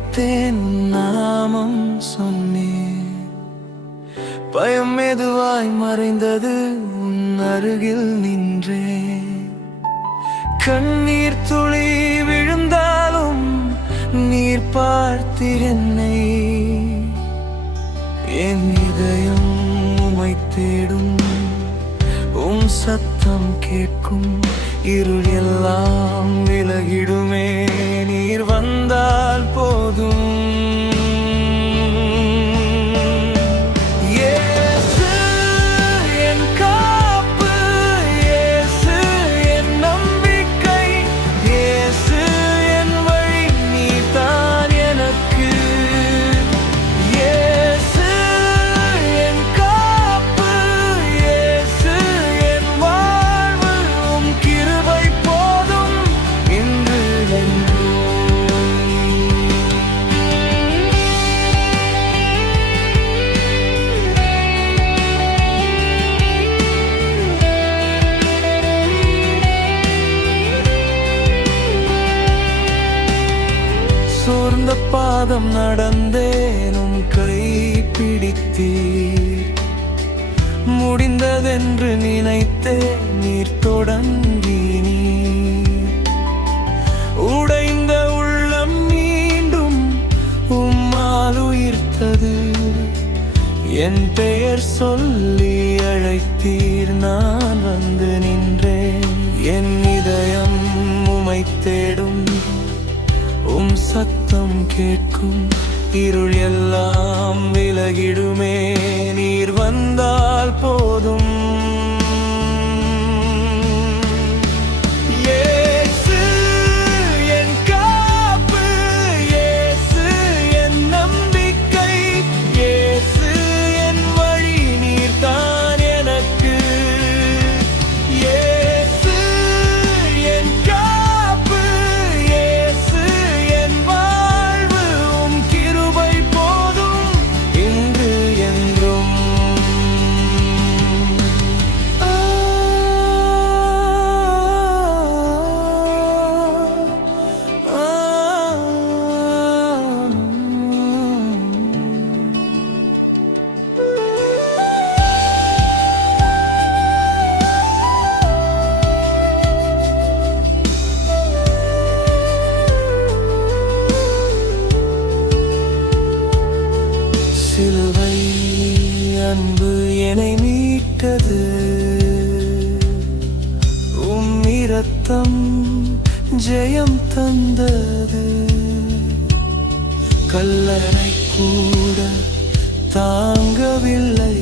துடித்தேன் நாமம் சொன்னேன். பயம் மெதுவாய் மறைந்தது, உன் அருகில் நின்றேன். கண்ணீர் துளி விழுந்தாலும் நீர் பார்த்தீர் என்னை. என் இதயம் உம்மை தேடும், உம் சத்தம் கேட்கும். இருள் எல்லாம் விலகிடுமே, நீர் வந்தால் போதும். சோர்ந்த பாதம் நடந்தேனும் கை பிடித்தீர். முடிந்ததென்று நினைத்தே நீர் தொடங்கி நீர். உடைந்த உள்ளம் மீண்டும் உம்மால் உயிர்த்தது. என் பெயர் சொல்லி அழைத்தீர், நான் வந்து நின்றேன். என் இதயம் உம்மை தேடும், உம் சத்தம் கேட்கும். இருள் எல்லாம் விலகிடுமே, நீர் வந்தால் போதும். சிலுவை அன்பு என்னை மீட்டது, உம் இரத்தம் ஜெயம் தந்தது. கல்லறை கூட தாங்கவில்லை,